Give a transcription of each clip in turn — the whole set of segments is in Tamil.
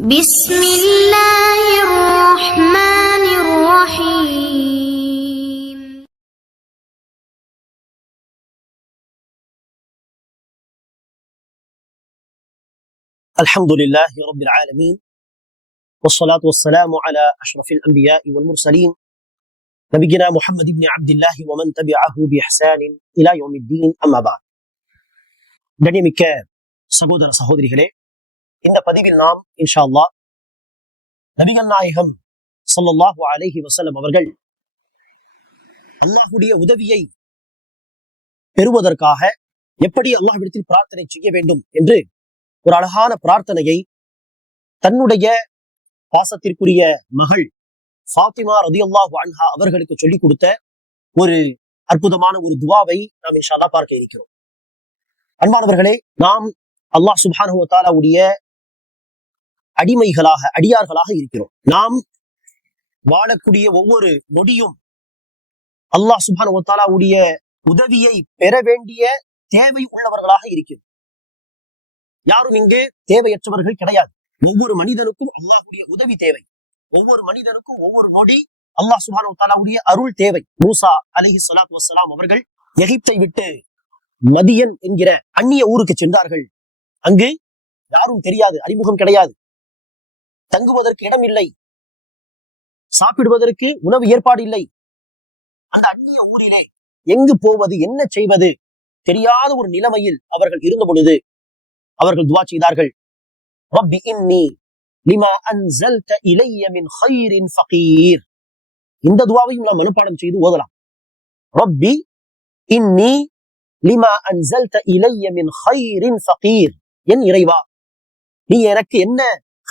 بسم الله الرحمن الرحيم. الحمد لله رب العالمين، والصلاة والسلام على أشرف الأنبياء والمرسلين نبينا محمد بن عبد الله ومن تبعه بإحسان إلى يوم الدين. أما بعد. கண்ணியமிக்க சகோதர சகோதரிகளே, இந்த பதிவில் நாம் இன்ஷா அல்லாஹ் நபிகள் நாயகம் ஸல்லல்லாஹு அலைஹி வஸல்லம் அவர்கள் அல்லாஹ்வுடைய உதவியை பெறுவதற்காக எப்படி அல்லாஹ்விடத்தில் பிரார்த்தனை செய்ய வேண்டும் என்று ஒரு அழகான பிரார்த்தனையை தன்னுடைய பாசத்திற்குரிய மகள் ஃபாத்திமா ரலியல்லாஹு அன்ஹா அவர்களுக்கு சொல்லிக் கொடுத்த ஒரு அற்புதமான ஒரு துவாவை நாம் இன்ஷா அல்லாஹ் பார்க்க இருக்கிறோம். அன்பானவர்களே, நாம் அல்லாஹ் சுப்ஹானஹு வ தஆலாவுடைய அடிமைகளாக அடியார்களாக இருக்கிறோம். நாம் வாழக்கூடிய ஒவ்வொரு நொடியும் அல்லாஹ் சுப்ஹானஹு வ தஆலாவுடைய உதவியை பெற வேண்டிய தேவை உள்ளவர்களாக இருக்கிறோம். யாரும் இங்கு தேவையற்றவர்கள் கிடையாது. ஒவ்வொரு மனிதனுக்கும் அல்லாஹ்வுடைய உதவி தேவை. ஒவ்வொரு மனிதனுக்கும் ஒவ்வொரு நொடி அல்லாஹ் சுப்ஹானஹு வ தஆலாவுடைய அருள் தேவை. மூசா அலைஹிஸ்ஸலாத்து வஸ்ஸலாம் அவர்கள் எகிப்தை விட்டு மதியன் என்கிற அந்நிய ஊருக்கு சென்றார்கள். அங்கு யாரும் தெரியாது, அறிமுகம் கிடையாது, தங்குவதற்கு இடம் இல்லை, சாப்பிடுவதற்கு உணவு ஏற்பாடு இல்லை. அந்த அந்நிய ஊரிலே எங்கு போவது, என்ன செய்வது தெரியாத ஒரு நிலைமையில் அவர்கள் இருந்த பொழுது அவர்கள் துவா செய்தார்கள். ரப்பி இன்னி லிமா அன்ஸல்த இலைய மின் கைரின் ஃபகீர். இந்த துவாவையும் நாம் மனப்பாடம் செய்து ஓதலாம். ரப்பி இன்னி லிமா அன்ஸல்த இலைய மின் கைரின் ஃபகீர். என் இறைவா, நீ எனக்கு என்ன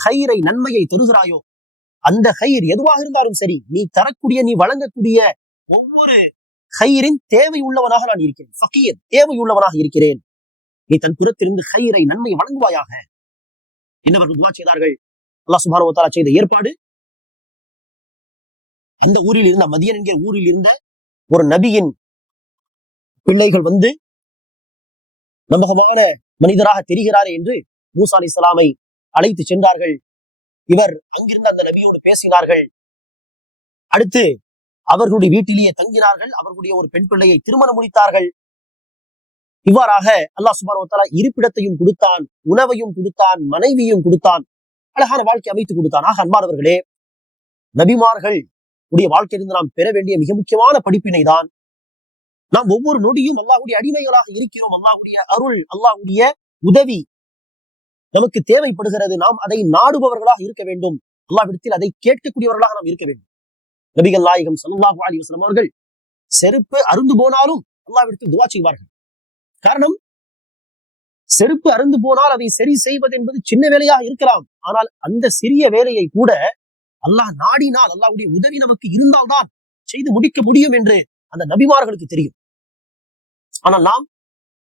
கைரை நன்மையை தருகிறாயோ, அந்த கைர் எதுவாக இருந்தாலும் சரி, நீ தரக்கூடிய, நீ வழங்கக்கூடிய ஒவ்வொரு கைரின் தேவை உள்ளவனாக நான் இருக்கிறேன். ஃபகீர், தேவை உள்ளவனாக இருக்கிறேன். நீ தன் புறத்திலிருந்து கைரை நன்மை வழங்குவாயாக. என்னவர்கள் துவா செய்தார்கள். அல்லாஹ் சுப்ஹானஹு வ தஆலா செய்த ஏற்பாடு, அந்த ஊரில் இருந்த மதியன் என்கிற ஊரில் இருந்த ஒரு நபியின் பிள்ளைகள் வந்து நம்பகமான மனிதராக தெரிகிறாரே என்று மூசா அலைஹிஸ்ஸலாமை அழைத்து சென்றார்கள். இவர் அங்கிருந்த அந்த நபியோடு பேசினார்கள். அடுத்து அவர்களுடைய வீட்டிலேயே தங்கினார்கள். அவர்களுடைய ஒரு பெண் பிள்ளையை திருமணம் முடித்தார்கள். இவ்வாறாக அல்லாஹ் சுப்ஹானஹு வ தஆலா இருப்பிடத்தையும் கொடுத்தான், உணவையும் கொடுத்தான், மனைவியும் கொடுத்தான், அழகான வாழ்க்கை அமைத்து கொடுத்தான். ஆக அன்பானவர்களே, நபிமார்கள் உடைய வாழ்க்கையிலிருந்து நாம் பெற வேண்டிய மிக முக்கியமான படிப்பினை தான், நாம் ஒவ்வொரு நொடியும் அல்லாஹ்வுடைய அடிமைகளாக இருக்கிறோம். அல்லாஹ்வுடைய அருள், அல்லாஹ்வுடைய உதவி நமக்கு தேவைப்படுகிறது. நாம் அதை நாடுபவர்களாக இருக்க வேண்டும். அல்லாஹ்விடத்தில் அதை கேட்கக்கூடியவர்களாக நாம் இருக்க வேண்டும். நபிகள் நாயகம் ஸல்லல்லாஹு அலைஹி வஸல்லம் அவர்கள் செருப்பு அருந்து போனாலும் அல்லாஹ்விடத்தில் துஆ செய்வார்கள். காரணம், செருப்பு அருந்து போனால் அதை சரி செய்வது என்பது சின்ன வேலையாக இருக்கலாம். ஆனால் அந்த சிறிய வேலையை கூட அல்லாஹ் நாடினால், அல்லாஹ்வுடைய உதவி நமக்கு இருந்தால்தான் செய்து முடிக்க முடியும் என்று அந்த நபிமார்களுக்கு தெரியும். ஆனால் நாம்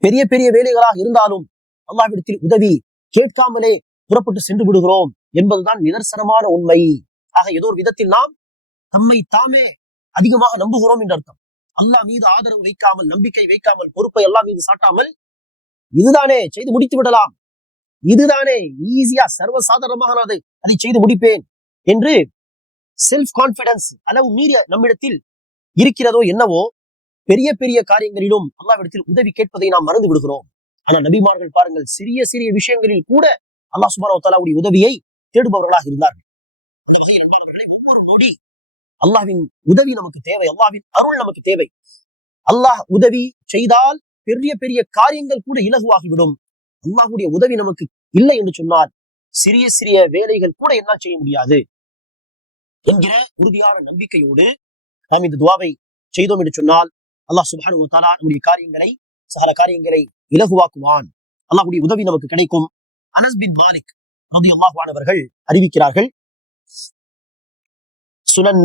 பெரிய பெரிய வேலைகளாக இருந்தாலும் அல்லாஹ்விடத்தில் உதவி கேட்காமலே புறப்பட்டு சென்று விடுகிறோம் என்பதுதான் நிதர்சனமான உண்மை. ஆக ஏதோ ஒரு விதத்தில் நாம் நம்மை தாமே அதிகமாக நம்புகிறோம் என்று அர்த்தம். அல்லாஹ் மீது ஆதரவு வைக்காமல், நம்பிக்கை வைக்காமல், பொறுப்பை அல்லாஹ் மீது சாட்டாமல், இதுதானே செய்து முடித்து விடலாம், இதுதானே ஈஸியா சர்வசாதாரணமாக நான் அதை செய்து முடிப்பேன் என்று செல்ஃப் கான்பிடன்ஸ் அளவு மீறிய நம்மிடத்தில் இருக்கிறதோ என்னவோ, பெரிய பெரிய காரியங்களிலும் அல்லாஹ்விடத்தில் உதவி கேட்பதை நாம் மறந்து விடுகிறோம். ஆனால் நபிமார்கள் பாருங்கள், சிறிய சிறிய விஷயங்களில் கூட அல்லாஹ் சுப்ஹானஹு வ தஆலாவுடைய உதவியை தேடுபவர்களாக இருந்தார்கள். அந்த வகையில் நண்பர்களே, ஒவ்வொரு நொடி அல்லாஹ்வின் உதவி நமக்கு தேவை, அல்லாஹ்வின் அருள் நமக்கு தேவை. அல்லாஹ் உதவி செய்தால் பெரிய பெரிய காரியங்கள் கூட இலகுவாகிவிடும். அல்லாஹ்வுடைய உதவி நமக்கு இல்லை என்று சொன்னால் சிறிய சிறிய வேலைகள் கூட என்ன செய்ய முடியாது என்கிற உறுதியான நம்பிக்கையோடு நாம் இந்த துஆவை செய்தோம் என்று சொன்னால் அல்லாஹ் சுப்ஹானஹு வ தஆலா நம்முடைய காரியங்களை, சகல காரியங்களை இலகுவாக்குவான். அல்லாஹ்வுடைய உதவி நமக்கு கிடைக்கும். அனஸ் பின் மாலிக் ரலியல்லாஹு அன்ஹு அவர்கள் அறிவிக்கிறார்கள். சுனன்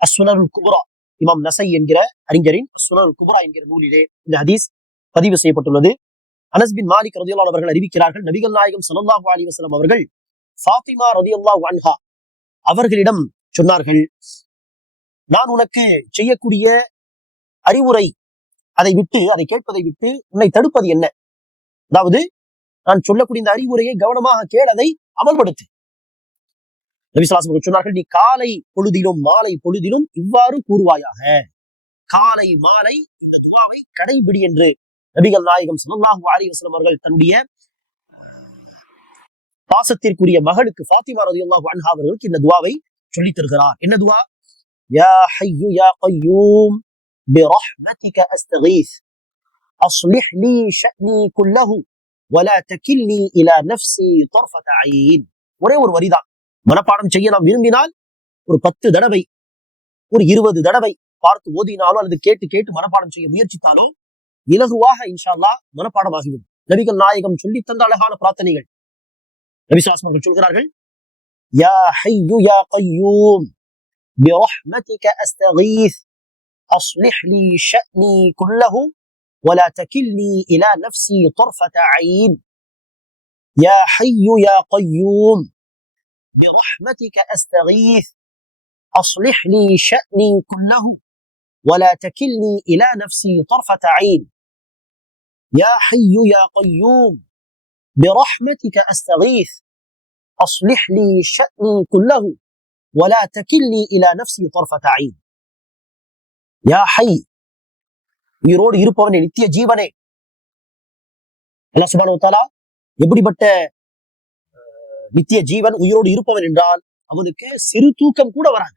அஸ்ஸுனனுல் குப்ரா, இமாம் நஸை என்கிற அறிஞரின் சுனனுல் குப்ரா என்கிற நூலிலே இந்த ஹதீஸ் பதிவு செய்யப்பட்டுள்ளது. அனஸ் பின் மாலிக் ரலியல்லாஹு அன்ஹு அவர்கள் அறிவிக்கிறார்கள், நபிகள் நாயகம் ஸல்லல்லாஹு அலைஹி வஸல்லம் அவர்கள் ஃபாத்திமா ரலியல்லாஹு அன்ஹா அவர்களிடம் சொன்னார்கள், நான் உனக்கு செய்யக்கூடிய அறிவுரை, அதை கேட்பதை விட்டு உன்னை தடுப்பது என்ன? அதாவது நான் சொல்லக்கூடிய இந்த அறிவுரையை கவனமாக கேள், அதை அமல்படுத்து. நபி ஸல்லல்லாஹு அலைஹி வஸல்லம் சொன்னார்கள், நீ காலை பொழுதிலும் மாலை பொழுதிலும் இவ்வாறு கூறுவாயாக. காலை மாலை இந்த துஆவை கடைபிடி என்று நபிகள் நாயகம் ஸல்லல்லாஹு அலைஹி வஸல்லம் அவர்கள் தன்னுடைய பாசத்திற்குரிய மகளுக்கு ஃபாத்திமா ரலியல்லாஹு அன்ஹா அவர்களுக்கு இந்த துஆவை சொல்லித் தருகிறார். என்ன துஆ? யா ஹய்யு யா கய்யூம் பிரஹ்மதிக அஸ்தகீஸ் அஸ்லிஹ் லீ ஷஅனி குல்லஹு வலா தகில்னி இலா நஃப்ஸி தர்ஃபத ஐன். ஒரே ஒரு வரிதான். மனப்பாடம் செய்ய நாம் விரும்பினால் ஒரு 10 தடவை, ஒரு 20 தடவை பார்த்து ஓதினாலோ அல்லது கேட்டு கேட்டு மனப்பாடம் செய்ய முயற்சித்தாலோ இலகுவாக இன்ஷா அல்லாஹ் மனப்பாடமாகிவிடும். நபிகள் நாயகம் சொல்லி தந்த அழகான பிரார்த்தனைகள். நபி ஸல்லல்லாஹு அலைஹி வஸல்லம் சொல்கிறார்கள், யா ஹய்யு யா கய்யூம் பிரஹ்மதிக அஸ்தகீஸ் அஸ்லிஹ் லீ ஷஅனி குல்லஹு வலா தகில்னி இலா நஃப்ஸி தர்ஃபத ஐன். யா ஹய்யு யா கய்யூம் பிரஹ்மதிக அஸ்தகீஸ் அஸ்லிஹ் லீ ஷஅனி குல்லஹு ولا تكلني إلى نفسي طرفة عين. يا حي يا قيوم برحمتك أستغيث أصلح لي شأني كله ولا تكلني إلى نفسي طرفة عين. يا حي உயிரோடு இருப்பவனே, நித்திய ஜீவனே. அல்லாஹ் சுப்ஹானஹு வ தஆலா எப்படிப்பட்ட நித்திய ஜீவன், உயிரோடு இருப்பவன் என்றால் அவனுக்கு சிறு தூக்கம் கூட வராது.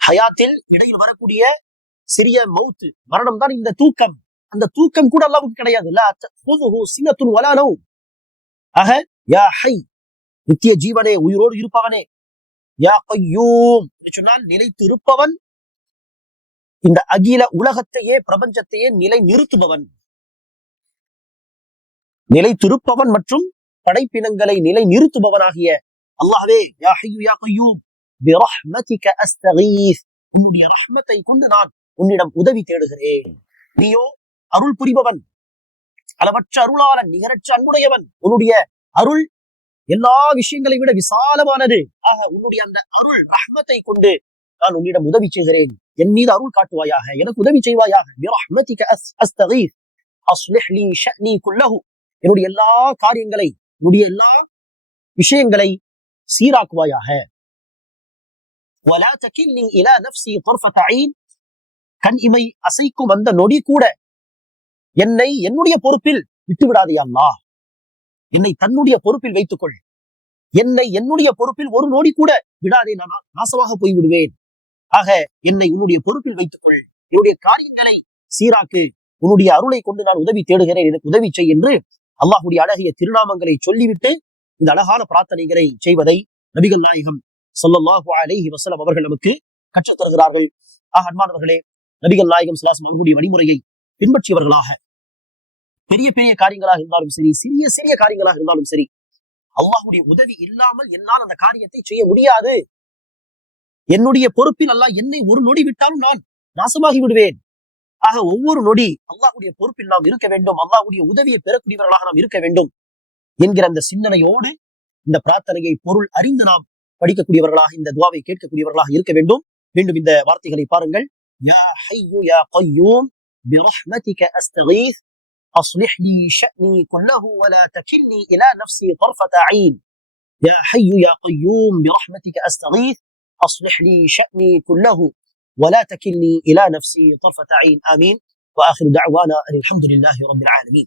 ஹயாத்தில் இடையில் வரக்கூடிய சிறிய மௌத்து, மரணம் தான் இந்த தூக்கம். அந்த தூக்கம் கூட அல்லாஹ்வுக்கு கிடையாது. லா தஅஹுதுஹு சினத்துன் வலா நௌம். ஆக யா ஹை, நித்திய ஜீவனே, உயிரோடு இருப்பவனே. யா கய்யூம் சொன்னால் நிலைத்து இருப்பவன், இந்த அகில உலகத்தையே பிரபஞ்சத்தையே நிலை நிறுத்துபவன். நிலைத்திருப்பவன் மற்றும் படைப்பினங்களை நிலை நிறுத்துபவனாகிய அல்லாஹ்வே, யா ஹய்யு யா கய்யூம் பிரஹ்மதிக அஸ்தகீஸ், உன்னுடைய ரஹ்மத்தை கொண்டு நான் உன்னிடம் உதவி தேடுகிறேன். நீயோ அருள் புரிபவன், அளவற்ற அருளாளன், நிகரற்ற அன்புடையவன். உன்னுடைய அருள் எல்லா விஷயங்களை விட விசாலமானது. ஆக உன்னுடைய அந்த அருள் ரஹ்மத்தை கொண்டு நான் உன்னிடம் உதவி செய்கிறேன். என் மீது அருள் காட்டுவாயாக, எனக்கு உதவி செய்வாயாக. பிரஹ்மதிக அஸ்தகீஸ் அஸ்லிஹ் லீ ஷஅனி குல்லஹு, என்னுடைய எல்லா காரியங்களை, என்னுடைய எல்லா விஷயங்களை சீராக்குவாயாக. ولا تكلني الى نفسي طرفة عين, கண் இமை அசைக்கும் அந்த நொடி கூட என்னை என்னுடைய பொறுப்பில் விட்டுவிடாதே அல்லாஹ். என்னை தன்னுடைய பொறுப்பில் வைத்துக்கொள். என்னை என்னுடைய பொறுப்பில் ஒரு நொடி கூட விடாதே, நான் நாசமாக போய்விடுவேன். ஆக என்னை உன்னுடைய பொறுப்பில் வைத்துக்கொள், என்னுடைய காரியங்களை சீராக்கு, உன்னுடைய அருளை கொண்டு நான் உதவி தேடுகிறேன், எனக்கு உதவி செய் என்று அல்லாஹ்வுடைய அழகிய திருநாமங்களை சொல்லிவிட்டு இந்த அழகான பிரார்த்தனைகளை செய்வதை நபிகள் நாயகம் ஸல்லல்லாஹு அலைஹி வஸல்லம் அவர்கள் நமக்கு கற்றுத் தருகிறார்கள். ஆக அன்பானவர்களே, நபிகள் நாயகம் ஸல்லல்லாஹு அலைஹி வஸல்லம் அவர்களுடைய வழிமுறையை பின்பற்றியவர்களாக பெரிய பெரிய காரியங்களாக இருந்தாலும் சரி, சிறிய சிறிய காரியங்களாக இருந்தாலும் சரி, அல்லாஹ்வுடைய உதவி இல்லாமல் என்னால் அந்த காரியத்தை செய்ய முடியாது. என்னுடைய பொறுப்பில் அல்லாஹ் என்னை ஒரு நொடி விட்டாலும் நான் நாசமாகி விடுவேன். ஆக ஒவ்வொரு நொடி அல்லாஹ்வுடைய பொறுப்பில் நாம் இருக்க வேண்டும், அல்லாஹ்வுடைய உதவியை பெறக்கூடியவர்களாக நாம் இருக்க வேண்டும் என்கிற அந்த சிந்தனையோடு இந்த பிரார்த்தனையை பொருள் அறிந்து நாம் படிக்கக்கூடியவர்களாக, இந்த துஆவை கேட்கக்கூடியவர்களாக இருக்க வேண்டும். மீண்டும் இந்த வார்த்தைகளை பாருங்கள். யா ஹய்யு யா கய்யூம் பிரஹ்மதிக அஸ்தகீஸ் அஸ்லிஹ் லீ ஷஅனி குல்லஹு வலா தகில்னி இலா நஃப்ஸி தர்ஃபத ஐன். யா ஹய்யு யா கய்யூம் பிரஹ்மதிக அஸ்தகீஸ் அஸ்லிஹ் லீ ஷஅனி குல்லஹு ولا تكلني إلى نفسي طرفة عين. آمين. وآخر دعوانا أن الحمد لله رب العالمين.